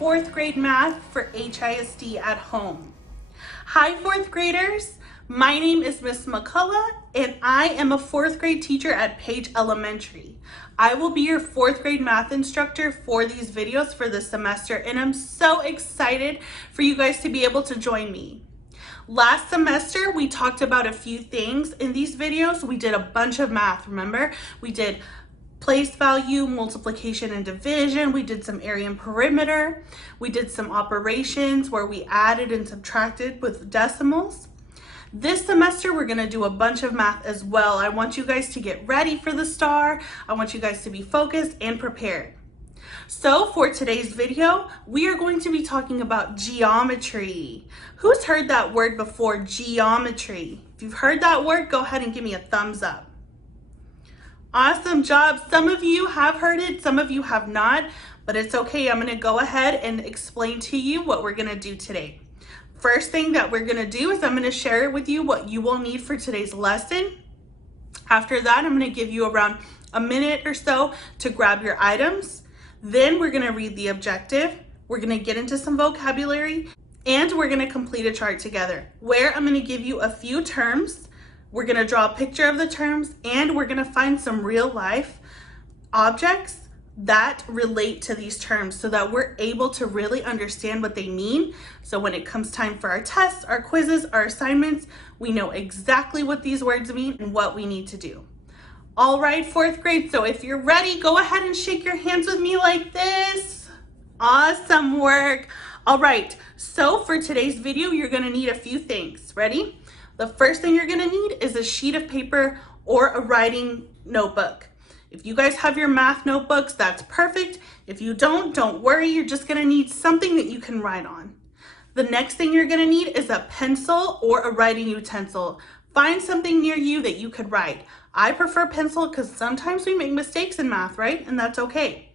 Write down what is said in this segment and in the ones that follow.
fourth grade math for HISD at home. Hi, fourth graders. My name is Miss McCullough, and I am a fourth grade teacher at Page Elementary. I will be your fourth grade math instructor for these videos for this semester, and I'm so excited for you guys to be able to join me. Last semester, we talked about a few things in these videos. We did a bunch of math, remember? We did place value, multiplication and division. We did some area and perimeter. We did some operations where we added and subtracted with decimals. This semester, we're gonna do a bunch of math as well. I want you guys to get ready for the STAR. I want you guys to be focused and prepared. So for today's video, we are going to be talking about geometry. Who's heard that word before, geometry? If you've heard that word, go ahead and give me a thumbs up. Awesome job. Some of you have heard it, some of you have not, but it's okay. I'm gonna go ahead and explain to you what we're gonna do today. First thing that we're gonna do is I'm gonna share with you what you will need for today's lesson. After that, I'm gonna give you around a minute or so to grab your items. Then we're gonna read the objective. We're gonna get into some vocabulary, and we're gonna complete a chart together where I'm gonna give you a few terms. We're gonna draw a picture of the terms, and we're gonna find some real life objects that relate to these terms so that we're able to really understand what they mean. So when it comes time for our tests, our quizzes, our assignments, we know exactly what these words mean and what we need to do. All right, fourth grade, so if you're ready, go ahead and shake your hands with me like this. Awesome work. All right, so for today's video, you're gonna need a few things. Ready? The first thing you're gonna need is a sheet of paper or a writing notebook. If you guys have your math notebooks, that's perfect. If you don't worry, you're just gonna need something that you can write on. The next thing you're gonna need is a pencil or a writing utensil. Find something near you that you could write. I prefer pencil because sometimes we make mistakes in math, right? And that's okay.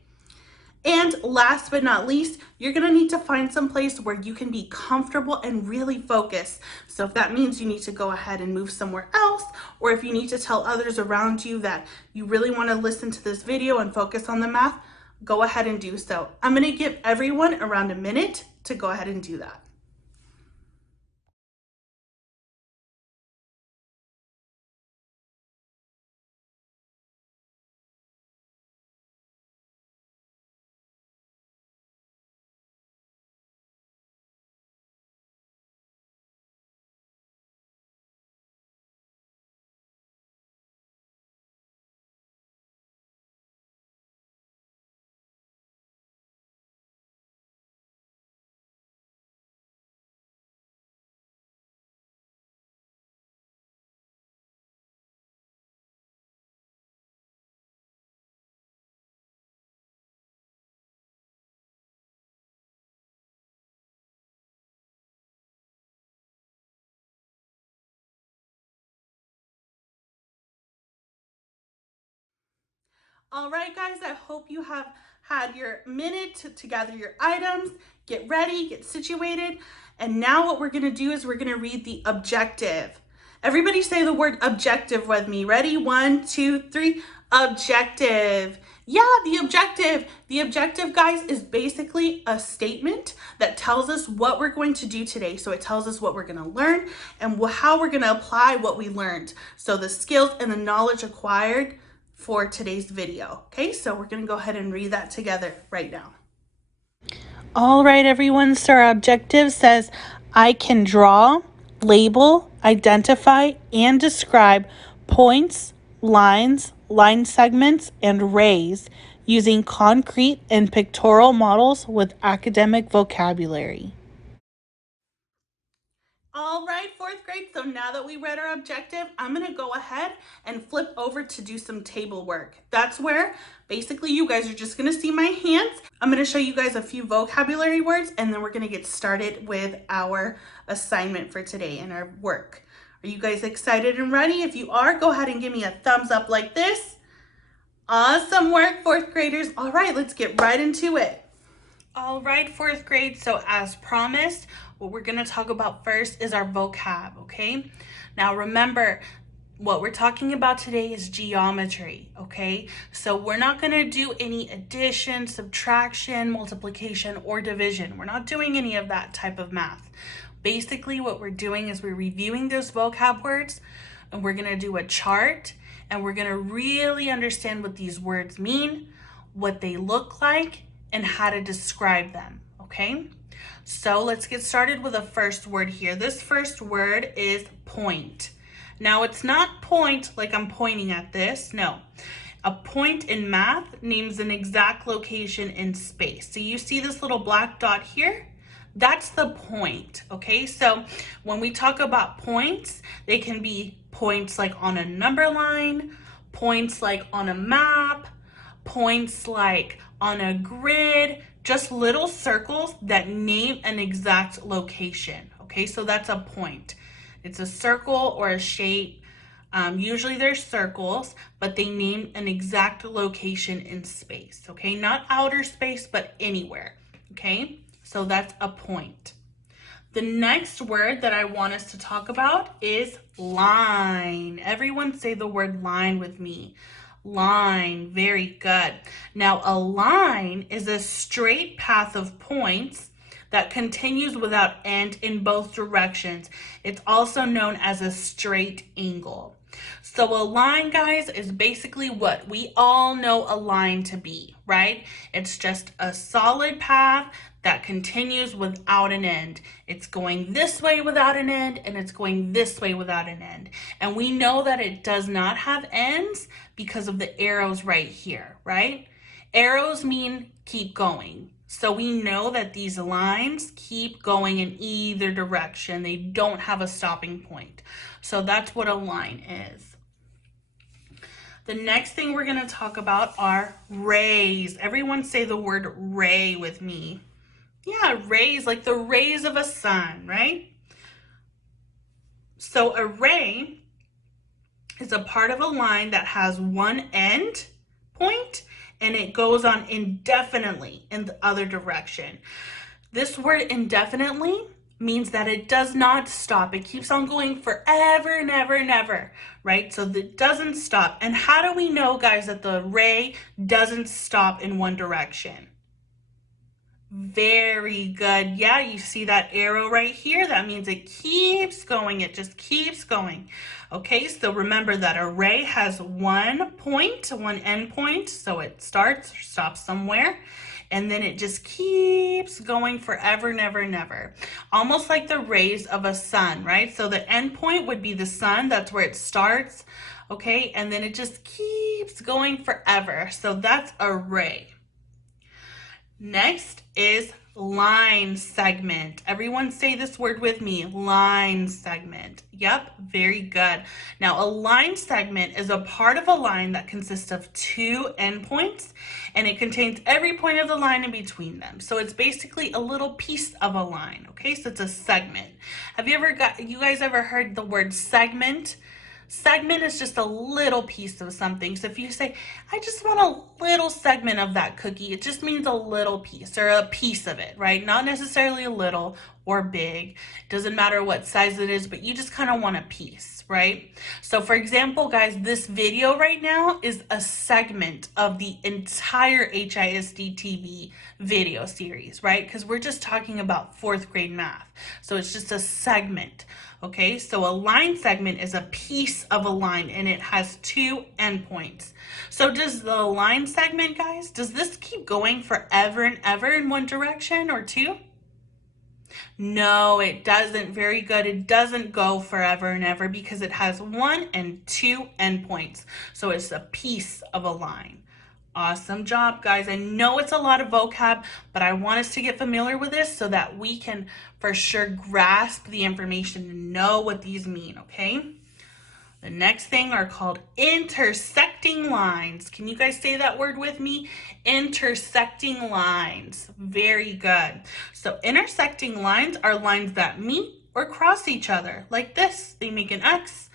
And last but not least, you're gonna need to find some place where you can be comfortable and really focus. So if that means you need to go ahead and move somewhere else, or if you need to tell others around you that you really wanna listen to this video and focus on the math, go ahead and do so. I'm gonna give everyone around a minute to go ahead and do that. All right, guys, I hope you have had your minute to gather your items, get ready, get situated. And now what we're gonna do is we're gonna read the objective. Everybody say the word objective with me. Ready? 1, 2, 3, objective. Yeah, the objective. The objective, guys, is basically a statement that tells us what we're going to do today. So it tells us what we're gonna learn and how we're gonna apply what we learned. So the skills and the knowledge acquired for today's video. Okay, so we're gonna go ahead and read that together right now. All right, everyone, so our objective says, I can draw, label, identify, and describe points, lines, line segments, and rays using concrete and pictorial models with academic vocabulary. All right, fourth grade, so now that we read our objective, I'm gonna go ahead and flip over to do some table work. That's where basically you guys are just gonna see my hands. I'm gonna show you guys a few vocabulary words, and then we're gonna get started with our assignment for today and our work. Are you guys excited and ready? If you are, go ahead and give me a thumbs up like this. Awesome work, fourth graders. All right, let's get right into it. All right, fourth grade, so as promised, what we're gonna talk about first is our vocab, okay? Now remember, what we're talking about today is geometry, okay? So we're not gonna do any addition, subtraction, multiplication, or division. We're not doing any of that type of math. Basically, what we're doing is we're reviewing those vocab words, and we're gonna do a chart, and we're gonna really understand what these words mean, what they look like, and how to describe them, okay? So let's get started with the first word here. This first word is point. Now it's not point like I'm pointing at this, no. A point in math names an exact location in space. So you see this little black dot here? That's the point, okay? So when we talk about points, they can be points like on a number line, points like on a map, points like on a grid, just little circles that name an exact location, okay? So that's a point. It's a circle or a shape. Usually they're circles, but they name an exact location in space, okay? Not outer space, but anywhere, okay? So that's a point. The next word that I want us to talk about is line. Everyone say the word line with me. Line, very good. Now a line is a straight path of points that continues without end in both directions. It's also known as a straight angle. So a line, guys, is basically what we all know a line to be, right? It's just a solid path that continues without an end. It's going this way without an end, and it's going this way without an end. And we know that it does not have ends because of the arrows right here, right? Arrows mean keep going. So we know that these lines keep going in either direction. They don't have a stopping point. So that's what a line is. The next thing we're going to talk about are rays. Everyone say the word ray with me. Yeah, rays, like the rays of a sun, right? So a ray is a part of a line that has one end point and it goes on indefinitely in the other direction. This word indefinitely means that it does not stop. It keeps on going forever and ever and ever, right? So it doesn't stop. And how do we know, guys, that the ray doesn't stop in one direction? Very good. Yeah, you see that arrow right here? That means it keeps going. It just keeps going. Okay, so remember that a ray has one point, one end point. So it starts or stops somewhere. And then it just keeps going forever, never, never. Almost like the rays of a sun, right? So the end point would be the sun. That's where it starts. Okay, and then it just keeps going forever. So that's a ray. Next is line segment. Everyone say this word with me, line segment. Yep, very good. Now a line segment is a part of a line that consists of two endpoints and it contains every point of the line in between them. So it's basically a little piece of a line, okay? So it's a segment. Have you guys ever heard the word segment? Segment is just a little piece of something. So if you say, I just want a little segment of that cookie, it just means a little piece or a piece of it, right? Not necessarily a little or big. It doesn't matter what size it is, but you just kind of want a piece, right? So for example, guys, this video right now is a segment of the entire HISD TV video series, right? Because we're just talking about 4th grade math. So it's just a segment. Okay, so a line segment is a piece of a line and it has two endpoints. So does the line segment, guys, does this keep going forever and ever in one direction or two? No, it doesn't. Very good. It doesn't go forever and ever because it has one and two endpoints. So it's a piece of a line. Awesome job, guys. I know it's a lot of vocab, but I want us to get familiar with this so that we can for sure grasp the information and know what these mean, okay? The next thing are called intersecting lines. Can you guys say that word with me? Intersecting lines. Very good. So intersecting lines are lines that meet or cross each other like this. They make an X,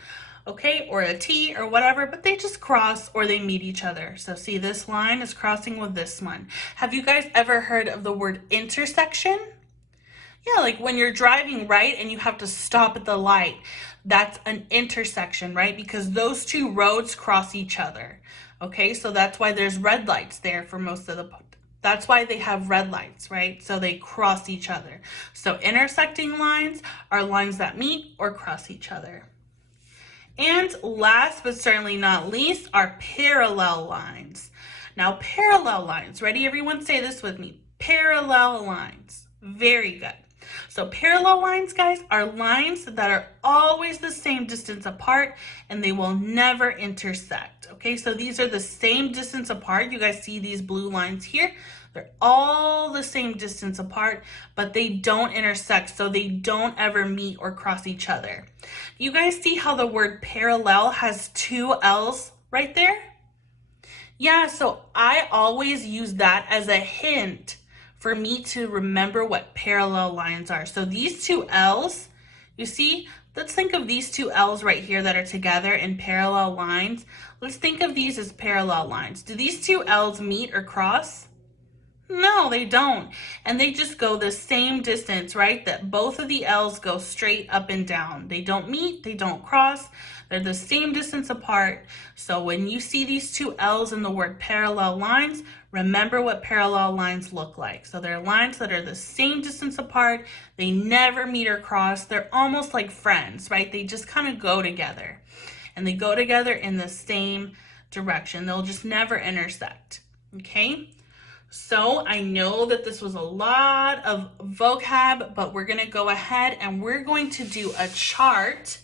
okay, or a T or whatever, but they just cross or they meet each other. So see, this line is crossing with this one. Have you guys ever heard of the word intersection? Yeah, like when you're driving, right, and you have to stop at the light. That's an intersection, right? Because those two roads cross each other. Okay, so that's why there's red lights there for most of the, that's why they have red lights, right? So they cross each other. So intersecting lines are lines that meet or cross each other. And last but certainly not least are parallel lines. Now parallel lines, ready everyone, say this with me, parallel lines. Very good. So parallel lines, guys, are lines that are always the same distance apart and they will never intersect. Okay, so these are the same distance apart. You guys see these blue lines here? They're all the same distance apart, but they don't intersect, so they don't ever meet or cross each other. You guys see how the word parallel has two L's right there? Yeah, so I always use that as a hint for me to remember what parallel lines are. So these two L's, you see, let's think of these two L's right here that are together in parallel lines. Let's think of these as parallel lines. Do these two L's meet or cross? No, they don't. And they just go the same distance, right? That both of the L's go straight up and down. They don't meet, they don't cross. They're the same distance apart. So when you see these two L's in the word parallel lines, remember what parallel lines look like. So they're lines that are the same distance apart. They never meet or cross. They're almost like friends, right? They just kind of go together. And they go together in the same direction. They'll just never intersect, okay? So I know that this was a lot of vocab, but we're going to go ahead and we're going to do a chart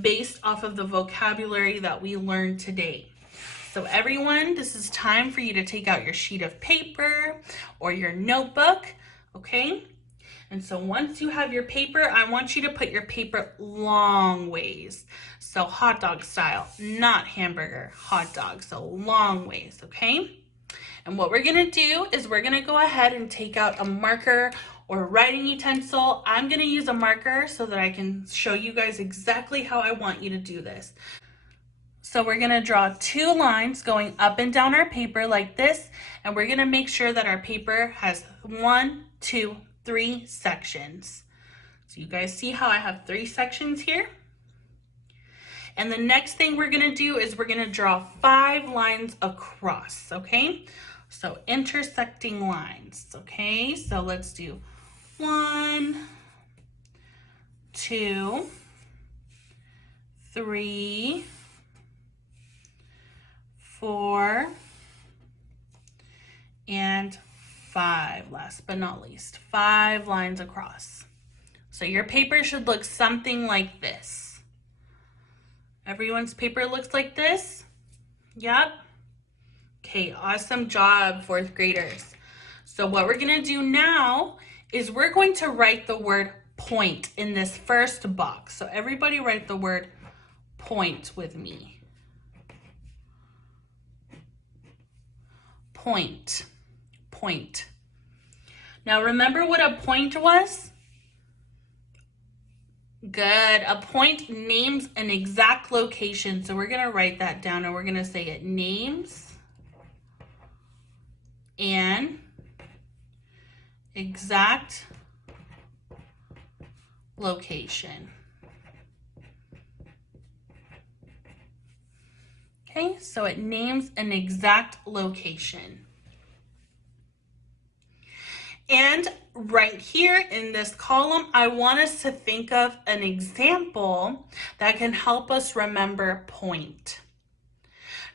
based off of the vocabulary that we learned today. So everyone, this is time for you to take out your sheet of paper or your notebook, okay? And so once you have your paper, I want you to put your paper long ways. So hot dog style, not hamburger, hot dog, so long ways, okay? And what we're gonna do is we're gonna go ahead and take out a marker or writing utensil. I'm gonna use a marker so that I can show you guys exactly how I want you to do this. So we're gonna draw two lines going up and down our paper like this, and we're gonna make sure that our paper has 1, 2, 3 sections. So you guys see how I have 3 sections here? And the next thing we're gonna do is we're gonna draw 5 lines across, okay? So intersecting lines, okay? So let's do 1, 2, 3, 4, and 5, last but not least, 5 lines across. So your paper should look something like this. Everyone's paper looks like this? Yep. Okay, awesome job, 4th graders. So what we're gonna do now is we're going to write the word point in this first box. So everybody write the word point with me. Point, point. Now remember what a point was? Good. A point names an exact location. So we're going to write that down and we're going to say it names an exact location. Okay, so it names an exact location. And right here in this column, I want us to think of an example that can help us remember point.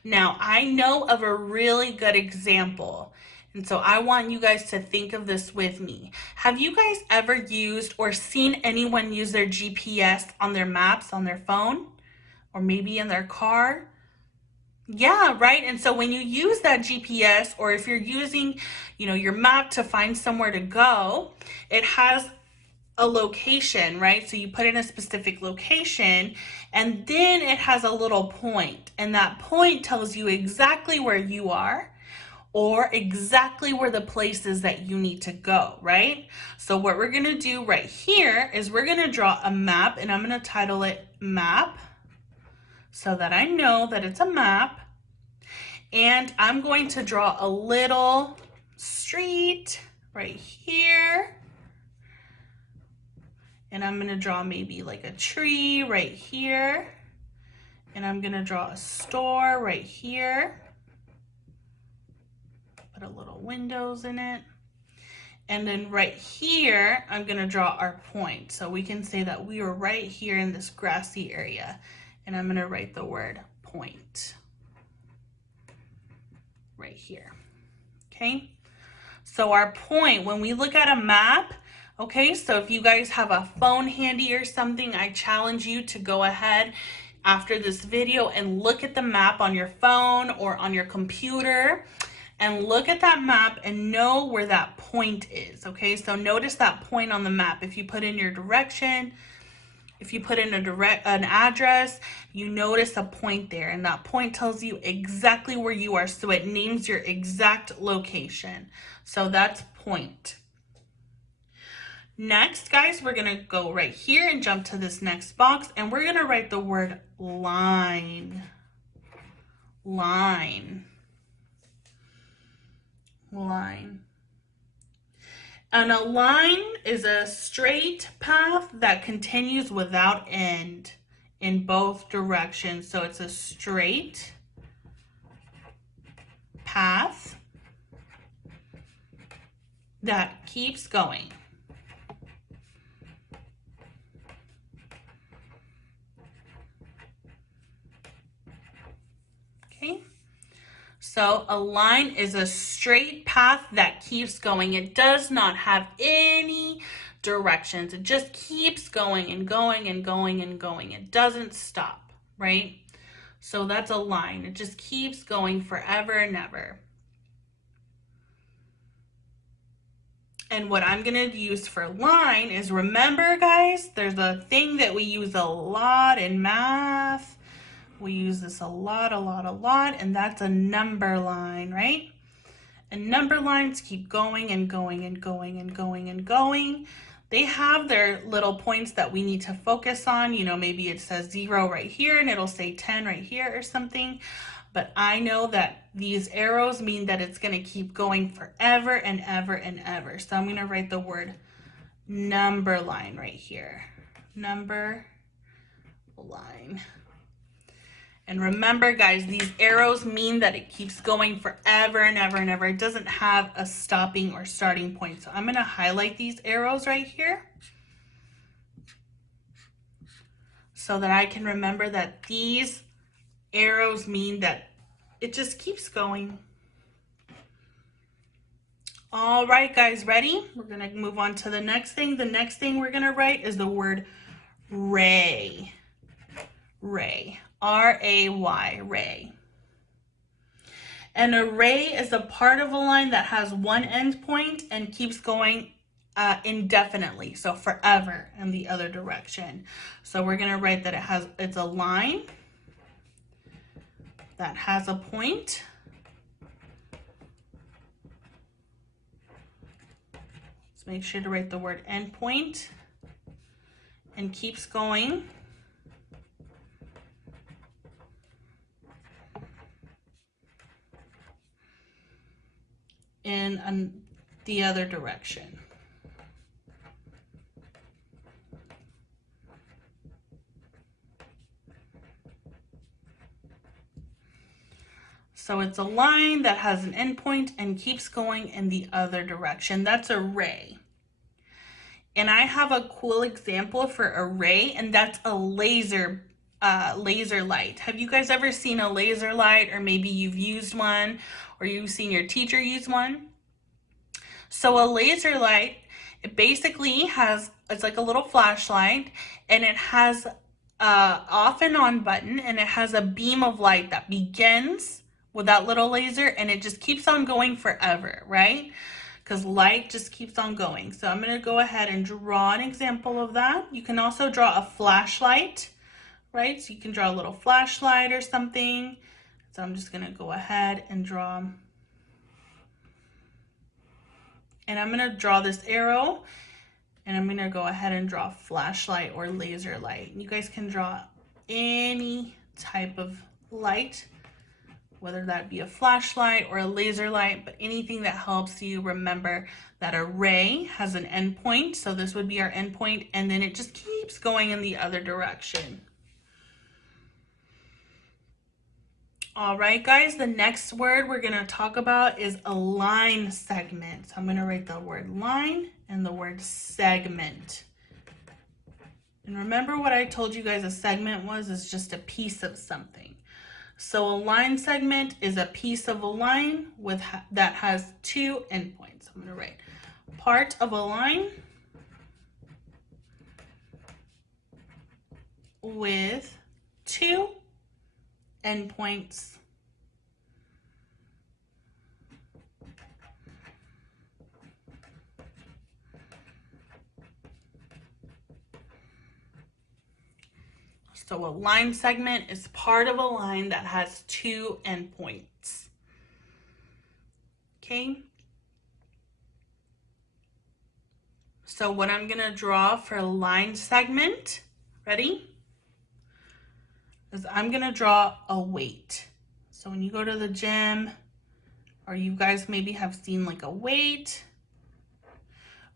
Now, I know of a really good example, and so I want you guys to think of this with me. Have you guys ever used or seen anyone use their GPS on their maps on their phone or maybe in their car? Yeah, right. And so when you use that GPS, or if you're using, your map to find somewhere to go, it has a location, right? So you put in a specific location and then it has a little point, and that point tells you exactly where you are or exactly where the place is that you need to go, right? So what we're going to do right here is we're going to draw a map, and I'm going to title it map so that I know that it's a map. And I'm going to draw a little street right here. And I'm gonna draw maybe like a tree right here. And I'm gonna draw a store right here. Put a little windows in it. And then right here, I'm gonna draw our point. So we can say that we are right here in this grassy area. And I'm gonna write the word point right here, okay? So our point, when we look at a map, okay, so if you guys have a phone handy or something, I challenge you to go ahead after this video and look at the map on your phone or on your computer and look at that map and know where that point is, okay? So notice that point on the map. If you put in your direction, if you put in an address, you notice a point there, and that point tells you exactly where you are, so it names your exact location. So that's point. Next, guys, we're gonna go right here and jump to this next box, and we're gonna write the word line. Line. Line. And a line is a straight path that continues without end in both directions. So it's a straight path that keeps going. Okay. So a line is a straight path that keeps going. It does not have any directions. It just keeps going and going and going and going. It doesn't stop, right? So that's a line. It just keeps going forever and ever. And what I'm going to use for line is, remember guys, there's a thing that we use a lot in math. We use this a lot, and that's a number line, right? And number lines keep going and going and going and going and going. They have their little points that we need to focus on. You know, maybe it says 0 right here and it'll say 10 right here or something. But I know that these arrows mean that it's going to keep going forever and ever and ever. So I'm going to write the word number line right here. Number line. And remember, guys, these arrows mean that it keeps going forever and ever and ever. It doesn't have a stopping or starting point. So I'm going to highlight these arrows right here so that I can remember that these arrows mean that it just keeps going. All right, guys, ready? We're going to move on to the next thing. The next thing we're going to write is the word ray. Ray. R-A-Y, ray. An array is a part of a line that has one end point and keeps going indefinitely, so forever in the other direction. So we're going to write that it's a line that has a point. Let's make sure to write the word end point and keeps going in the other direction. So it's a line that has an endpoint and keeps going in the other direction. That's a ray. And I have a cool example for a ray, and that's a laser light. Have you guys ever seen a laser light, or maybe you've used one, or you've seen your teacher use one? So a laser light, it basically it's like a little flashlight, and it has off and on button, and it has a beam of light that begins with that little laser, and it just keeps on going forever, right? Because light just keeps on going. So I'm going to go ahead and draw an example of that. You can also draw a flashlight, right? So you can draw a little flashlight or something. So I'm just going to go ahead and draw. And I'm going to draw this arrow, and I'm going to go ahead and draw flashlight or laser light. You guys can draw any type of light whether that be a flashlight or a laser light, but anything that helps you remember that a ray has an endpoint. So this would be our endpoint, and then it just keeps going in the other direction. All right, guys, the next word we're gonna talk about is a line segment. So I'm gonna write the word line and the word segment. And remember what I told you guys a segment was, is just a piece of something. So a line segment is a piece of a line with that has two endpoints. I'm gonna write part of a line with two endpoints. So a line segment is part of a line that has two endpoints. Okay. So what I'm gonna draw for a line segment, ready? Is I'm gonna draw a weight. So when you go to the gym, or you guys maybe have seen like a weight,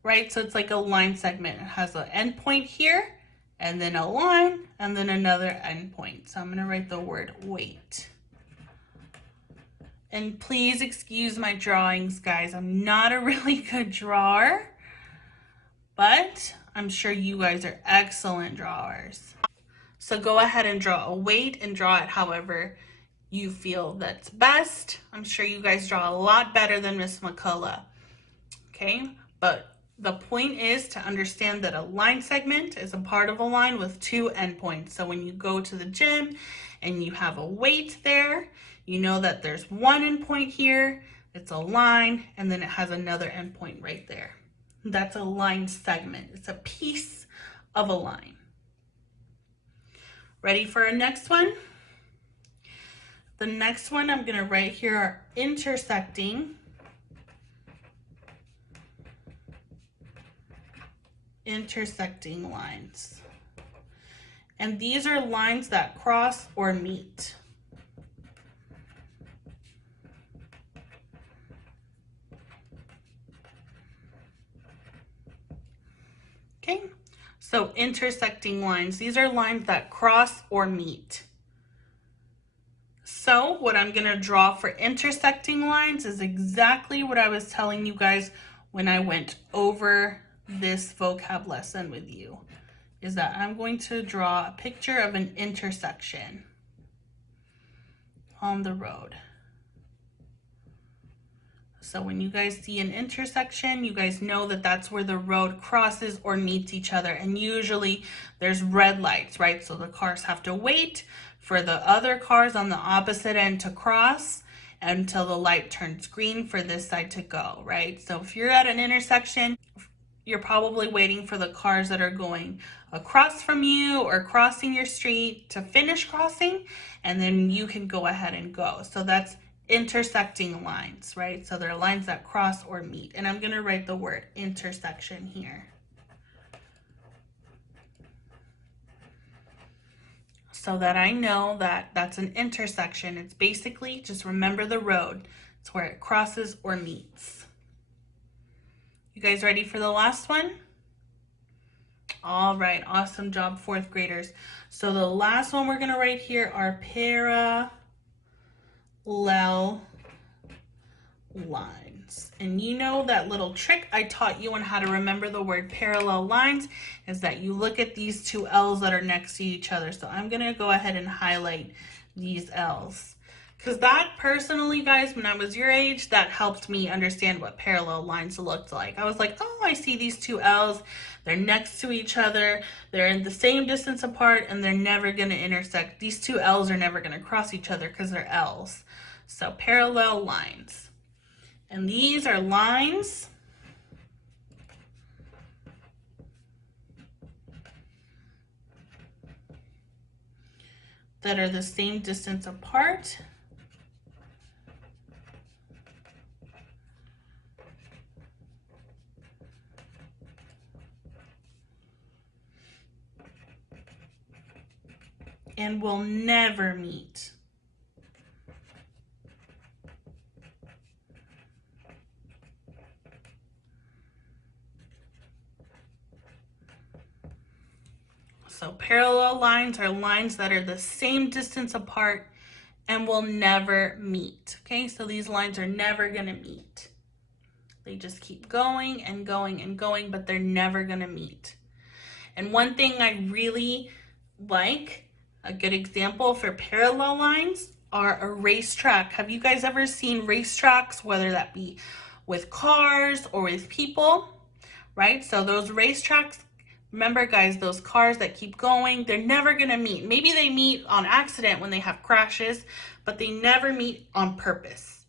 right? So it's like a line segment. It has an endpoint here, and then a line, and then another endpoint. So I'm gonna write the word weight. And please excuse my drawings, guys. I'm not a really good drawer, but I'm sure you guys are excellent drawers. So go ahead and draw a weight and draw it however you feel that's best. I'm sure you guys draw a lot better than Miss McCullough, okay? But the point is to understand that a line segment is a part of a line with two endpoints. So when you go to the gym and you have a weight there, you know that there's one endpoint here, it's a line, and then it has another endpoint right there. That's a line segment. It's a piece of a line. Ready for our next one? The next one I'm gonna write here are intersecting lines. And these are lines that cross or meet. Okay, so intersecting lines, these are lines that cross or meet. So what I'm gonna draw for intersecting lines is exactly what I was telling you guys when I went over this vocab lesson with you, is that I'm going to draw a picture of an intersection on the road. So when you guys see an intersection, you guys know that that's where the road crosses or meets each other. And usually there's red lights, right? So the cars have to wait for the other cars on the opposite end to cross until the light turns green for this side to go, right? So if you're at an intersection, you're probably waiting for the cars that are going across from you or crossing your street to finish crossing, and then you can go ahead and go. So that's intersecting lines, right? So they're lines that cross or meet. And I'm going to write the word intersection here. So that I know that that's an intersection. It's basically, just remember the road. It's where it crosses or meets. You guys ready for the last one? All right, awesome job, fourth graders. So the last one we're going to write here are parallel lines. And you know that little trick I taught you on how to remember the word parallel lines is that you look at these two L's that are next to each other. So I'm going to go ahead and highlight these L's. Because that personally, guys, when I was your age, that helped me understand what parallel lines looked like. I was like, oh, I see these two L's. They're next to each other. They're in the same distance apart, and they're never going to intersect. These two L's are never going to cross each other because they're L's. So parallel lines. And these are lines that are the same distance apart. And will never meet. So parallel lines are lines that are the same distance apart and will never meet. Okay, so these lines are never going to meet. They just keep going and going and going, but they're never going to meet. And one thing I really like, a good example for parallel lines, are a racetrack. Have you guys ever seen racetracks, whether that be with cars or with people, right? So those racetracks, remember guys, those cars that keep going, they're never gonna meet. Maybe they meet on accident when they have crashes, but they never meet on purpose.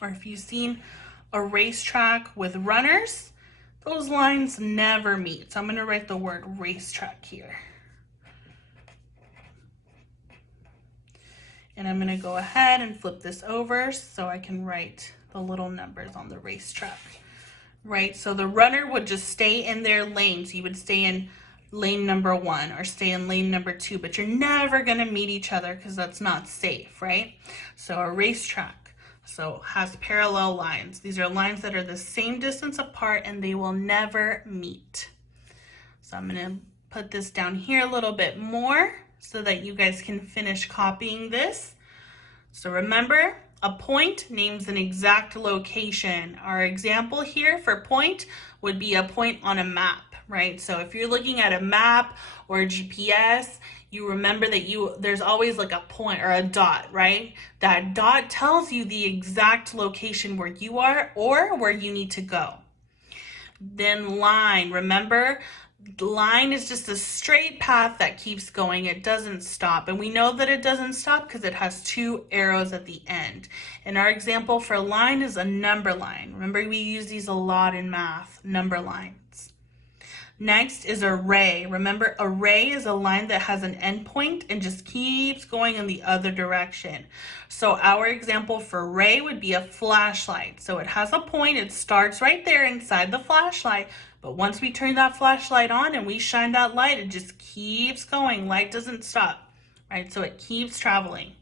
Or if you've seen a racetrack with runners, those lines never meet. So I'm gonna write the word racetrack here. And I'm gonna go ahead and flip this over so I can write the little numbers on the racetrack, right? So the runner would just stay in their lane. So you would stay in lane number 1 or stay in lane number 2, but you're never gonna meet each other because that's not safe, right? So a racetrack, so has parallel lines. These are lines that are the same distance apart and they will never meet. So I'm gonna put this down here a little bit more so that you guys can finish copying this. So remember, a point names an exact location. Our example here for point would be a point on a map, right? So if you're looking at a map or a GPS, you remember that there's always like a point or a dot, right? That dot tells you the exact location where you are or where you need to go. Then line, remember, line is just a straight path that keeps going. It doesn't stop. And we know that it doesn't stop because it has 2 arrows at the end. And our example for line is a number line. Remember, we use these a lot in math, number lines. Next is array. Remember, array is a line that has an endpoint and just keeps going in the other direction. So our example for array would be a flashlight. So it has a point, it starts right there inside the flashlight, but once we turn that flashlight on and we shine that light, it just keeps going. Light doesn't stop, right? So it keeps traveling.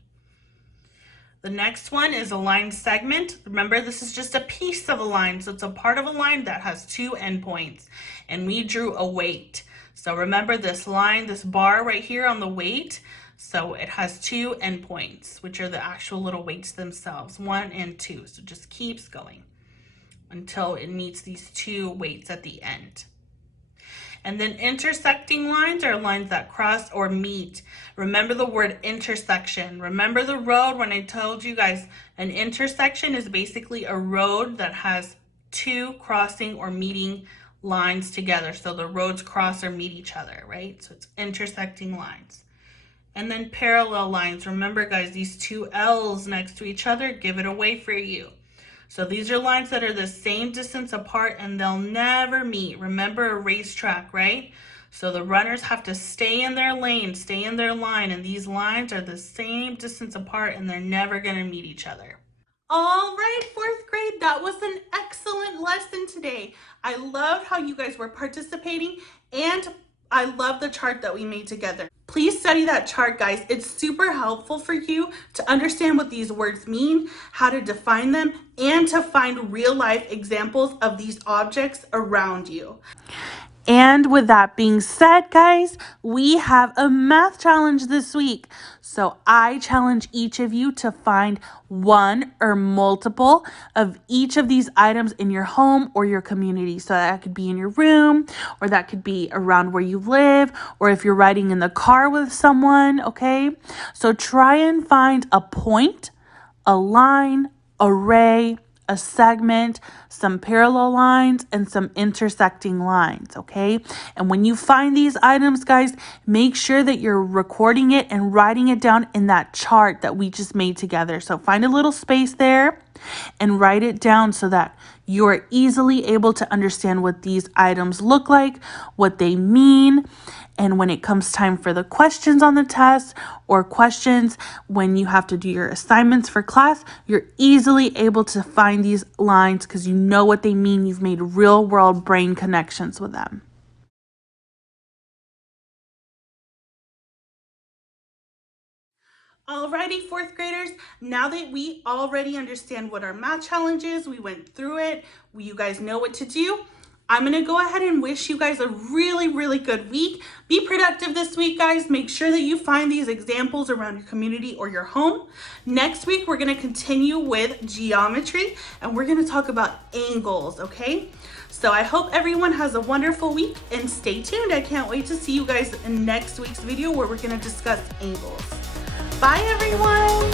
The next one is a line segment. Remember, this is just a piece of a line. So it's a part of a line that has 2 endpoints. And we drew a weight. So remember this line, this bar right here on the weight. So it has 2 endpoints, which are the actual little weights themselves, 1 and 2. So it just keeps going until it meets these 2 weights at the end. And then intersecting lines are lines that cross or meet. Remember the word intersection. Remember the road when I told you guys an intersection is basically a road that has 2 crossing or meeting lines together. So the roads cross or meet each other, right? So it's intersecting lines. And then parallel lines. Remember guys, these 2 L's next to each other give it away for you. So these are lines that are the same distance apart and they'll never meet. Remember a racetrack, right? So the runners have to stay in their lane, stay in their line, and these lines are the same distance apart and they're never gonna meet each other. All right, 4th grade, that was an excellent lesson today. I loved how you guys were participating and I love the chart that we made together. Please study that chart, guys. It's super helpful for you to understand what these words mean, how to define them, and to find real life examples of these objects around you. And with that being said, guys, we have a math challenge this week. So I challenge each of you to find one or multiple of each of these items in your home or your community. So that could be in your room, or that could be around where you live, or if you're riding in the car with someone, okay? So try and find a point, a line, array, a segment, some parallel lines, and some intersecting lines, okay? And when you find these items, guys, make sure that you're recording it and writing it down in that chart that we just made together. So find a little space there and write it down so that you're easily able to understand what these items look like, what they mean, and when it comes time for the questions on the test or questions when you have to do your assignments for class, you're easily able to find these lines because you know what they mean. You've made real world brain connections with them. Alrighty, 4th graders, now that we already understand what our math challenge is, we went through it, you guys know what to do, I'm gonna go ahead and wish you guys a really, really good week. Be productive this week, guys. Make sure that you find these examples around your community or your home. Next week, we're gonna continue with geometry and we're gonna talk about angles, okay? So I hope everyone has a wonderful week and stay tuned. I can't wait to see you guys in next week's video where we're gonna discuss angles. Bye, everyone.